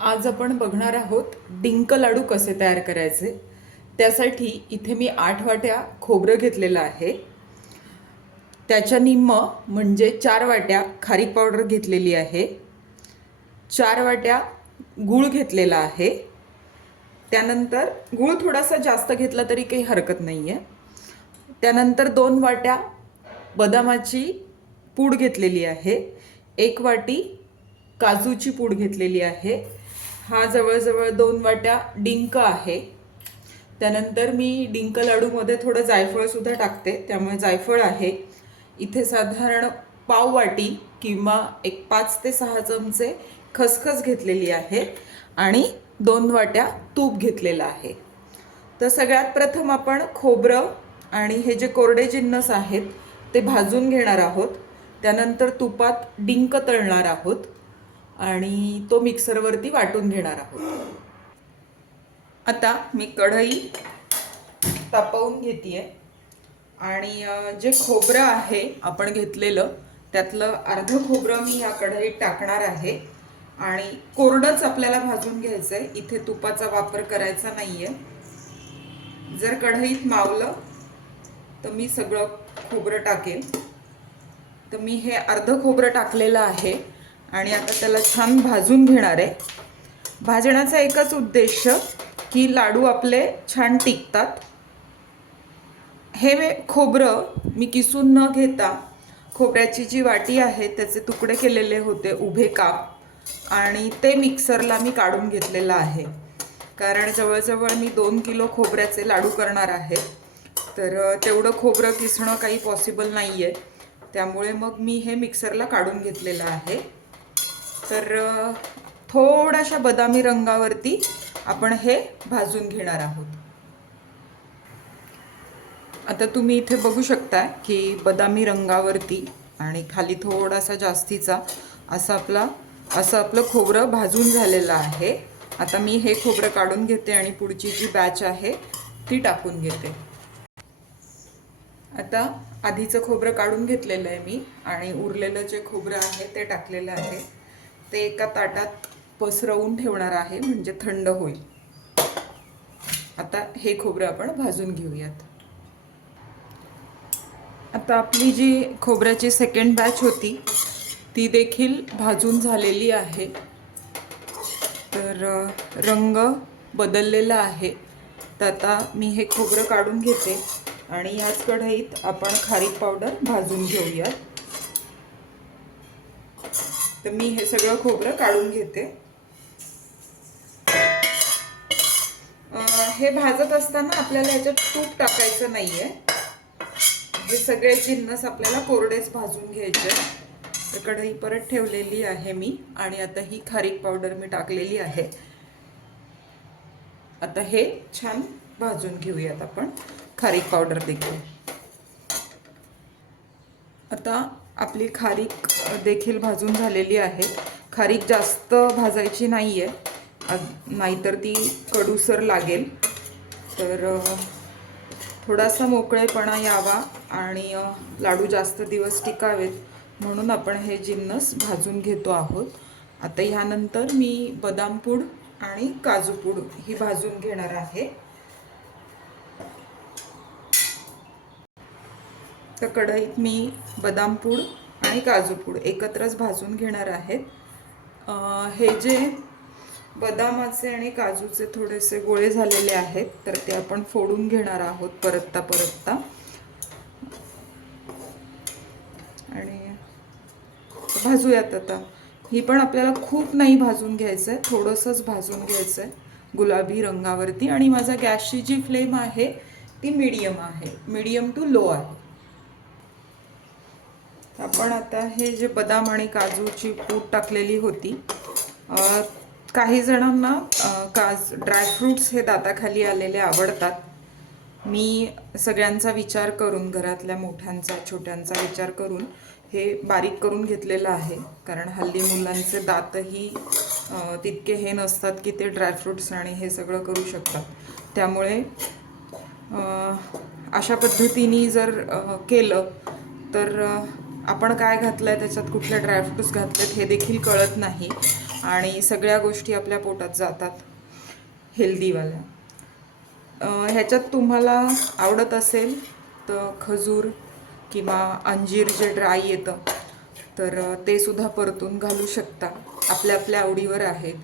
आज आपण बघणार आहोत डिंक लाडू कसे तयार करायचे. त्यासाठी इथे मी आठ वाट्या खोबरं घेतलेलं आहे. त्याच्या निम्म म्हणजे चार वाट्या खारीक पावडर घेतलेली आहे. चार वाट्या गूळ घेतलेला आहे. त्यानंतर गूळ थोडासा जास्त घेतला तरी काही हरकत नाही आहे त्यानंतर दोन वाट्या बदामाची पूड घेतलेली आहे. एक वाटी काजूची पूड घेतलेली आहे. हा जवळजवळ दोन वाट्या डिंक आहे. त्यानंतर मी डिंक लाडूमध्ये थोडं जायफळसुद्धा टाकते त्यामुळे जायफळ आहे. इथे साधारण पाव वाटी किंवा एक पाच ते सहा चमचे खसखस घेतलेली आहे आणि दोन वाट्या तूप घेतलेलं आहे. तर सगळ्यात प्रथम आपण खोबरं आणि हे जे कोरडे जिन्नस आहेत ते भाजून घेणार आहोत. त्यानंतर तुपात डिंक तळणार आहोत. आणि तो मिक्सरवरती वाटून घेणार आहोत. आता मी कढई तापवून घेते आणि जे खोबरं आहे आपण घेतलेलं त्यातलं अर्ध खोबरं मी या कढईत टाकणार आहे. आणि कोरडंच आपल्याला भाजून घ्यायचं आहे इथे तुपाचा वापर करायचा नाही आहे जर कढईत मावलं तर मी सगळं खोबरं टाकेल. तर मी हे अर्ध खोबरं टाकलेलं आहे. आणि आता त्याला छान भाजून घेणार आहे. भाजण्याचा एकच उद्देश की लाडू आपले छान टिकतात. हे खोबरं मी किसून न घेता खोबऱ्याची जी वाटी आहे त्याचे तुकडे केलेले होते उभे काप आणि ते मिक्सरला मी काढून घेतलेलं आहे. कारण जवळजवळ मी दोन किलो खोबऱ्याचे लाडू करणार आहे. तर तेवढं खोबरं किसणं काही पॉसिबल नाही आहे त्यामुळे मग मी हे मिक्सरला काढून घेतलेलं आहे. तर थोड्याशा बदामी रंगावरती आपण हे भाजून घेणार आहोत. आता तुम्ही इथे बघू शकता की बदामी रंगावरती आणि खाली थोडासा जास्तीचा असा आपला असं आपलं खोबरं भाजून झालेलं आहे. आता मी हे खोबरं काढून घेते आणि पुढची जी बॅच आहे ती टाकून घेते. आता आधीचं खोबरं काढून घेतलेलं आहे मी आणि उरलेलं जे खोबरं आहे ते टाकलेलं आहे. ते एका ताटात पसरवून ठेवणार आहे म्हणजे थंड होईल. आता हे खोबरं आपण भाजून घेऊयात. आता आपली जी खोबऱ्याची सेकंड बॅच होती ती देखील भाजून झालेली आहे. तर रंग बदललेला आहे. तर आता मी हे खोबरं काढून घेते आणि याच कढईत आपण खारीक पावडर भाजून घेऊयात. तर मी हे सगळं खोबरं काढून घेते. हे भाजत असताना आपल्याला याच्यात तूप टाकायचं नाही आहे हे सगळे जिन्नस आपल्याला कोरडेच भाजून घ्यायचे. तर कढई परत ठेवलेली आहे मी आणि आता ही खारीक पावडर मी टाकलेली आहे. आता हे छान भाजून घेऊयात आपण. खारीक पावडर देखील. आता आपली खारीक देखील भाजून झालेली आहे. खारीक जास्त भाजायची नाही आहे नाहीतर ती कडूसर लागेल. तर थोडासा मोकळेपणा यावा आणि लाडू जास्त दिवस टिकावेत म्हणून आपण हे जिन्नस भाजून घेतो आहोत. आता ह्यानंतर मी बदाम पूड आणि काजू पूड ही भाजून घेणार आहे. तर कढईत मी बदाम पूड आणि काजू पूड एकत्रच भाजून घेणार आहेत. हे जे बदामाचे आणि काजूचे थोडेसे गोळे झालेले आहेत तर ते आपण फोडून घेणार आहोत परतता परतता. आणि भाजूयात आता. ही पण आपल्याला खूप नाही भाजून घ्यायचं आहे थोडंसंच भाजून घ्यायचं आहे गुलाबी रंगावरती. आणि माझा गॅसची जी फ्लेम आहे ती मीडियम आहे. मीडियम टू लो आहे. आपण आता हे जे बदाम आणि काजूची पूड टाकलेली होती काही जणांना काज ड्रायफ्रूट्स हे दाताखाली आलेले आवडतात. मी सगळ्यांचा विचार करून घरातल्या मोठ्यांचा छोट्यांचा विचार करून हे बारीक करून घेतलेलं आहे. कारण हल्ली मुलांचे दातही तितके हे नसतात की ते ड्रायफ्रूट्स आणि हे सगळं करू शकतात. त्यामुळे अशा पद्धतीने जर केलं तर आपण काय घातलं आहे त्याच्यात कुठले ड्रायफ्रूट्स घातलेत हे देखील कळत नाही. आणि सगळ्या गोष्टी आपल्या पोटात जातात हेल्दीवाल्या. ह्याच्यात तुम्हाला आवडत असेल तर खजूर किंवा अंजीर जे ड्राय येतं तर ते सुद्धा परतून घालू शकता. आपल्या आपल्या आवडीवर आहेत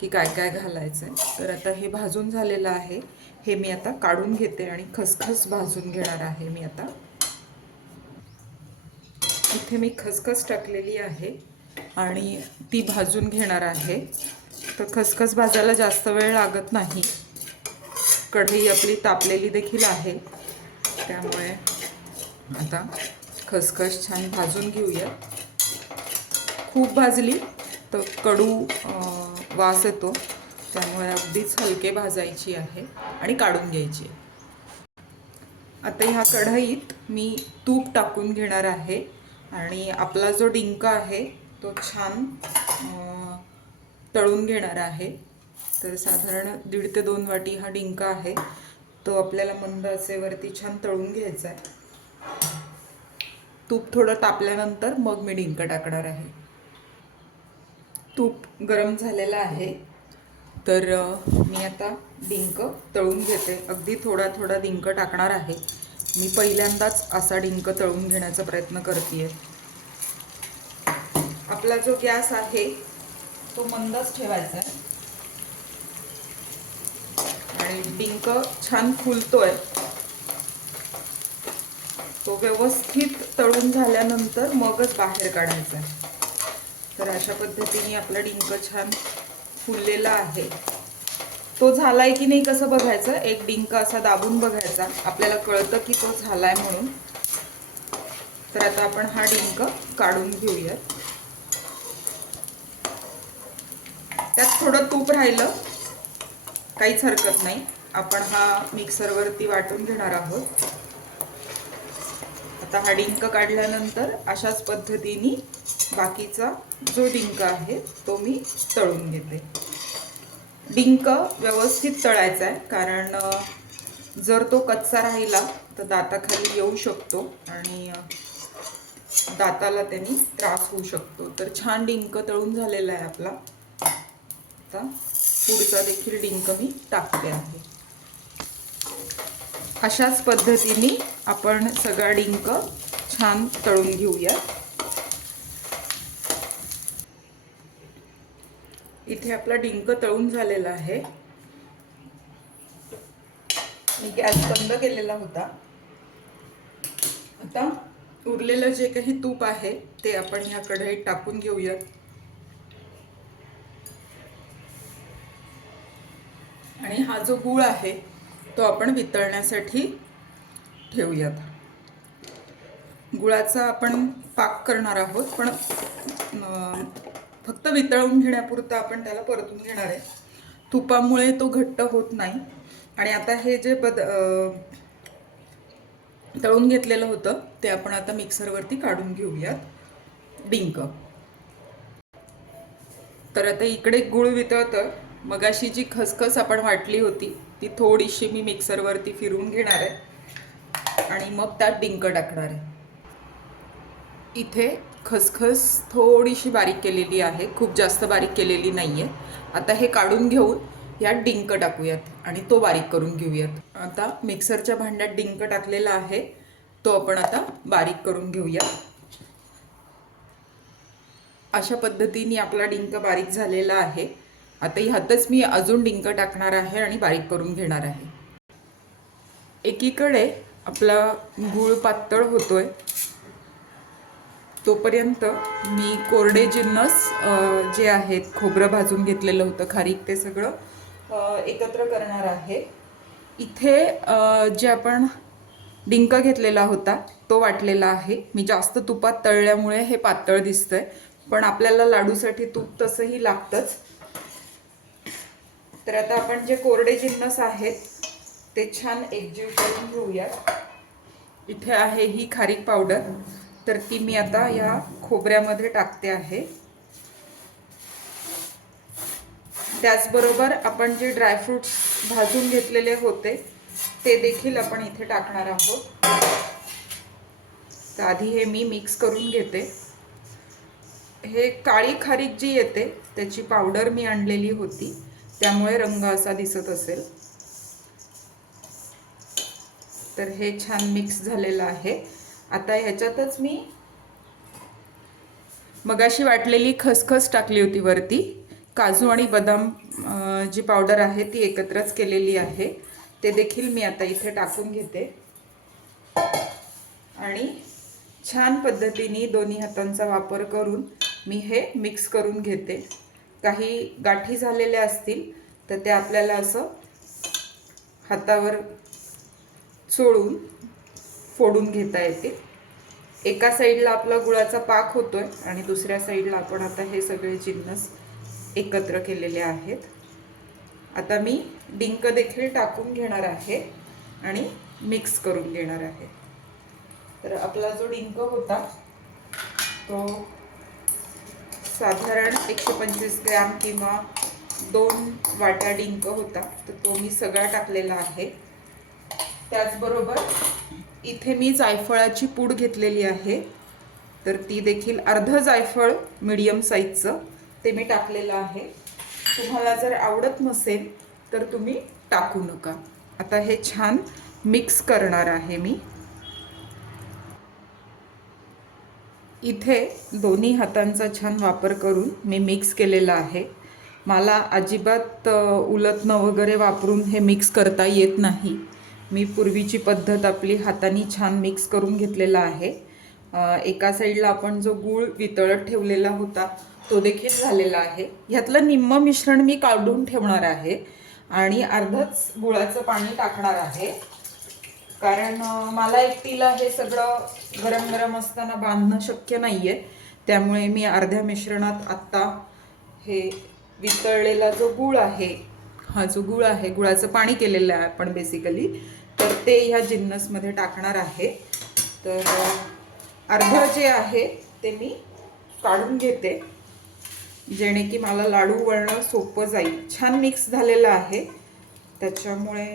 की काय काय घालायचं आहे तर आता हे भाजून झालेलं आहे. हे मी आता काढून घेते आणि खसखस भाजून घेणार आहे मी आता. इथे मी खसखस टाकलेली आहे आणि ती भाजून घेणार आहे. तर खसखस भाजायला जास्त वेळ लागत नाही. कढई आपली तापलेली देखील आहे. त्यामुळे आता खसखस छान भाजून घेऊया. खूप भाजली तर कडू वास येतो. त्यामुळे अगदीच हलके भाजायची आहे आणि काढून घ्यायची आता ह्या कढईत मी तूप टाकून घेणार आहे. आणि आपला जो डिंक आहे तो छान तळून घेणार आहे. तर साधारण दीड ते दोन वाटी हा डिंक आहे. तो आपल्याला मंद असेवरती छान तळून घ्यायचा आहे. तूप थोडं तापल्यानंतर मग मी डिंक टाकणार आहे. तूप गरम झालेलं आहे. तर मी आता डिंक तळून घेते. अगदी थोडा थोडा डिंक टाकणार आहे. मी पहिल्यांदाच असा डिंक तळून घेण्याचा प्रयत्न करते आपला जो गॅस आहे तो मंदच ठेवायचा आहे. आणि डिंक छान फुलतोय. तो व्यवस्थित तळून झाल्यानंतर मगच बाहेर काढायचा आहे. तर अशा पद्धतीने आपला डिंक छान फुललेला आहे. तो झालाय की नाही कसं बघायचं? एक डिंक असा दाबून बघायचा. आपल्याला कळतं की तो झालाय म्हणून. तर आता आपण हा डिंक काढून घेऊयात. त्यात थोडं तूप राहिलं. काहीच हरकत नाही. आपण हा मिक्सरवरती वाटून घेणार आहोत. आता हा डिंक काढल्यानंतर अशाच पद्धतीने बाकीचा जो डिंक आहे तो मी तळून घेते. डिंक व्यवस्थित तळायचा आहे कारण जर तो कच्चा राहिला तर दाताखाली येऊ शकतो आणि दाताला त्यांनी त्रास होऊ शकतो. तर छान डिंक तळून झालेला आहे आपला. आता पुढचा देखील डिंक मी टाकते आहे. अशाच पद्धतीने आपण सगळा डिंक छान तळून घेऊया इथे आपला डिंक तळून झालेला आहे. मी गॅस बंद केलेला होता. आता उरलेलं जे काही तूप आहे ते आपण ह्या कढईत टाकून घेऊयात. आणि हा जो गूळ आहे तो आपण वितळण्यासाठी ठेवूयात. गुळाचा आपण पाक करणार आहोत पण फक्त वितळून घेण्यापुरतं आपण त्याला परतून घेणार आहे. तुपामुळे तो घट्ट होत नाही. आणि आता हे जे पद तळून घेतलेलं होतं ते आपण आता मिक्सरवरती काढून घेऊयात. डिंक. तर आता इकडे गुळ वितळतं. मगाशी जी खसखस आपण वाटली होती ती थोडीशी मी मिक्सरवरती फिरून घेणार आहे. आणि मग त्यात डिंक टाकणार आहे. इथे खसखस थोडीशी बारीक केलेली आहे खूप जास्त बारीक केलेली नाही आहे आता हे काढून घेऊन यात डिंक टाकूयात आणि तो बारीक करून घेऊयात. आता मिक्सरच्या भांड्यात डिंक टाकलेला आहे तो आपण आता बारीक करून घेऊया अशा पद्धतीने आपला डिंक बारीक झालेला आहे. आता ह्यातच मी अजून डिंक टाकणार आहे आणि बारीक करून घेणार आहे. एकीकडे आपला गूळ पातळ होतोय. तोपर्यंत मी कोरडे जिन्नस जे आहेत खोबरं भाजून घेतलेलं होतं खारीक ते सगळं एकत्र करणार आहे. इथे जे आपण डिंक घेतलेला होता तो वाटलेला आहे. मी जास्त तुपात तळल्यामुळे हे पातळ दिसतंय पण आपल्याला लाडूसाठी तूप तसंही लागतंच. तर आता आपण जे कोरडे जिन्नस आहेत ते छान एकजीव करून घेऊयात. इथे आहे ही खारीक पावडर. तर ती मी आता या खोबऱ्यामध्ये टाकते आहे. त्याचबरोबर आपण जे ड्रायफ्रुट्स भाजून घेतलेले होते ते देखील आपण इथे टाकणार आहोत. तर आधी हे मी मिक्स करून घेते. हे काळी खारीक जी येते त्याची पावडर मी आणलेली होती. त्यामुळे रंग असा दिसत असेल. तर हे छान मिक्स झालेलं आहे. आता ह्याच्यातच मी मगाशी वाटलेली खसखस टाकली होती वरती. काजू आणि बदाम जी पावडर आहे ती एकत्रच केलेली आहे. ते देखील मी आता इथे टाकून घेते. आणि छान पद्धतीने दोन्ही हातांचा वापर करून मी हे मिक्स करून घेते. काही गाठी झालेल्या असतील तर ते आपल्याला असं हातावर चोळून फोडून घेता येतील एका साईडला आपला गुळाचा पाक होतो आहे आणि दुसऱ्या साईडला आपण आता हे सगळे जिन्नस एकत्र केलेले आहेत. आता मी डिंक देखील टाकून घेणार आहे आणि मिक्स करून घेणार आहे. तर आपला जो डिंक होता तो साधारण एकशे पंचवीस ग्रॅम किंवा दोन वाट्या डिंक होता तर तो मी सगळा टाकलेला आहे. त्याचबरोबर इथे मी जायफळाची पूड घेतलेली आहे. तर ती देखील अर्ध जायफळ मीडियम साईजचं ते मी टाकलेलं आहे. तुम्हाला जर आवडत नसेल तर तुम्ही टाकू नका. आता हे छान मिक्स करणार आहे मी. इथे दोन्ही हातांचा छान वापर करून मी मिक्स केलेला आहे. मला अजिबात अ, उलटणं वगैरे वापरून हे मिक्स करता येत नाही. मी पूर्वीची पद्धत आपली हाताने छान मिक्स करून घेतलेला आहे. एका साईडला आपण जो गूळ वितळत ठेवलेला होता तो देखील झालेला आहे. ह्यातलं निम्म मिश्रण मी काढून ठेवणार आहे आणि अर्धच गुळाचं पाणी टाकणार आहे. कारण मला एकटीला हे सगळं गरम गरम असताना बांधणं शक्य नाही आहे त्यामुळे मी अर्ध्या मिश्रणात आत्ता हे वितळलेला जो गूळ आहे हा जो गूळ आहे गुळाचं पाणी केलेलं आहे आपण बेसिकली तर ते ह्या जिन्नसमध्ये टाकणार आहे. तर अर्धं अर्ध जे आहे ते मी काढून घेते. जेणे की मला लाडू वळणं सोपं जाईल. छान मिक्स झालेलं आहे. त्याच्यामुळे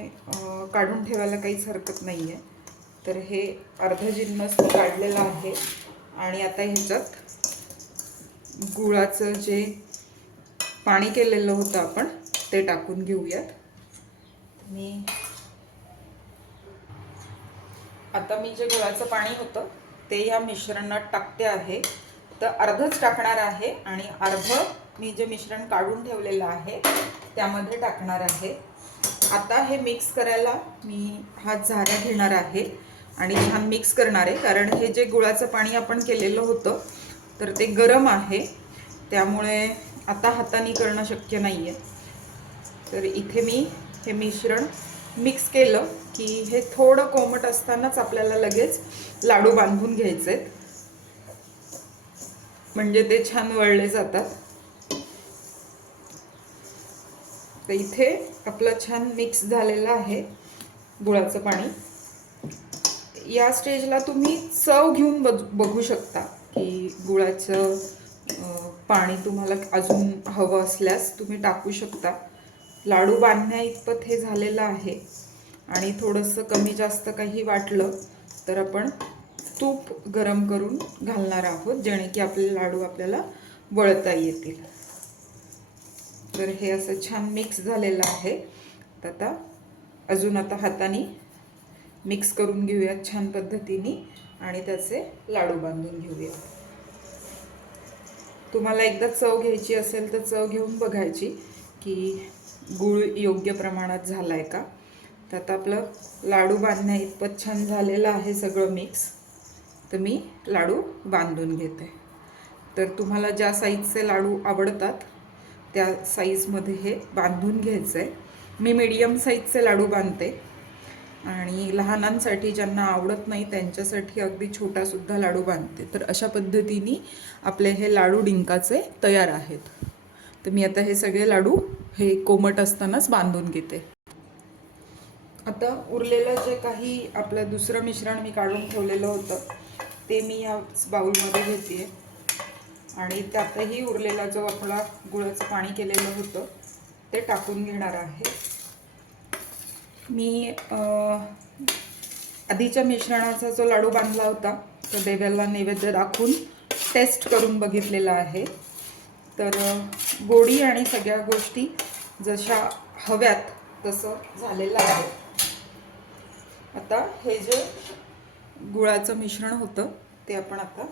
काढून ठेवायला काहीच हरकत नाही आहे तर हे अर्ध जिन्नस मी काढलेलं आहे. आणि आता ह्याच्यात गुळाचं जे पाणी केलेलं होतं आपण ते टाकून घेऊयात. मी आता मी जे गुळाचं पाणी होतं ते या मिश्रणात टाकते आहे. तर अर्धच टाकणार आहे आणि अर्ध मी जे मिश्रण काढून ठेवलेलं आहे त्यामध्ये टाकणार आहे. आता हे मिक्स करायला मी हा झाऱ्या घेणार आहे आणि छान मिक्स करणार आहे कारण हे जे गुळाचं पाणी आपण केलेलं होतं तर ते गरम आहे. त्यामुळे आता हाताने करणं शक्य नाही आहे तर इथे मी हे मिश्रण मिक्स केलं. की हे थोडं कोमट असतानाच आपल्याला लगेच लाडू बांधून घ्यायचे. म्हणजे ते छान वळले जातात. तर इथे आपलं छान मिक्स झालेलं आहे गुळाचं पाणी. या स्टेजला तुम्ही चव घेऊन बघ बघू शकता की गुळाचं पाणी तुम्हाला अजून हवं असल्यास तुम्ही टाकू शकता. लाडू बांधण्या इतपत हे झालेलं आहे. आणि थोडंसं कमी जास्त काही वाटलं तर आपण तूप गरम करून घालणार आहोत जेणे की आपले लाडू आपल्याला वळता येतील. तर हे असं छान मिक्स झालेलं आहे. तर आता अजून आता हाताने मिक्स करून घेऊयात छान पद्धतीने आणि त्याचे लाडू बांधून घेऊयात तुम्हाला एकदा चव घ्यायची असेल तर चव घेऊन बघायची की गूळ योग्य प्रमाणात झाला आहे का? तर आता आपलं लाडू बांधण्या इतपत छान झालेलं आहे सगळं मिक्स तर मी लाडू बांधून घेते. तर तुम्हाला ज्या साईजचे लाडू आवडतात त्या साईजमध्ये हे बांधून घ्यायचं आहे मी मीडियम साईजचे लाडू बांधते. आणि लहानांसाठी ज्यांना आवडत नाही त्यांच्यासाठी अगदी छोटासुद्धा लाडू बांधते. तर अशा पद्धतीने आपले हे लाडू डिंकाचे तयार आहेत. तर मी आता हे सगळे लाडू हे कोमट असतानाच बांधून घेते. आता उरलेलं जे काही आपलं दुसरं मिश्रण मी काढून ठेवलेलं होतं ते मी ह्या बाऊलमध्ये घेते आणि त्यातही उरलेला जो आपला गुळाचं पाणी केलेलं होतं ते टाकून घेणार आहे. मी आधीच्या मिश्रणाचा जो लाडू बांधला होता तो देव्याला नैवेद्य दाखवून टेस्ट करून बघितलेला आहे. तर गोडी आणि सगळ्या गोष्टी जशा हव्यात तसं झालेलं आहे. आता हे जे गुळाचं मिश्रण होतं ते आपण आता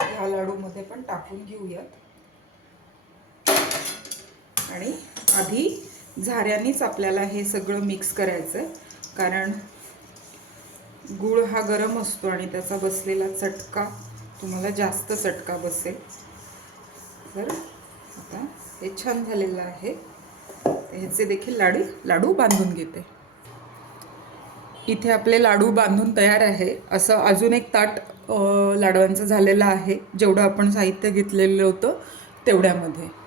ह्या लाडूमध्ये पण टाकून घेऊयात. आणि आधी झाऱ्यानेच आपल्याला हे सगळं मिक्स करायचं आहे कारण गूळ हा गरम असतो आणि त्याचा बसलेला चटका तुम्हाला जास्त चटका बसेल. तर आता हे छान झालेलं आहे. ह्याचे देखील लाडू लाडू बांधून घेते. इथे आपले लाडू बांधून तयार आहे. असं अजून एक ताट लाडवांचं झालेलं आहे. जेवढं आपण साहित्य घेतलेलं होतं तेवढ्यामध्ये.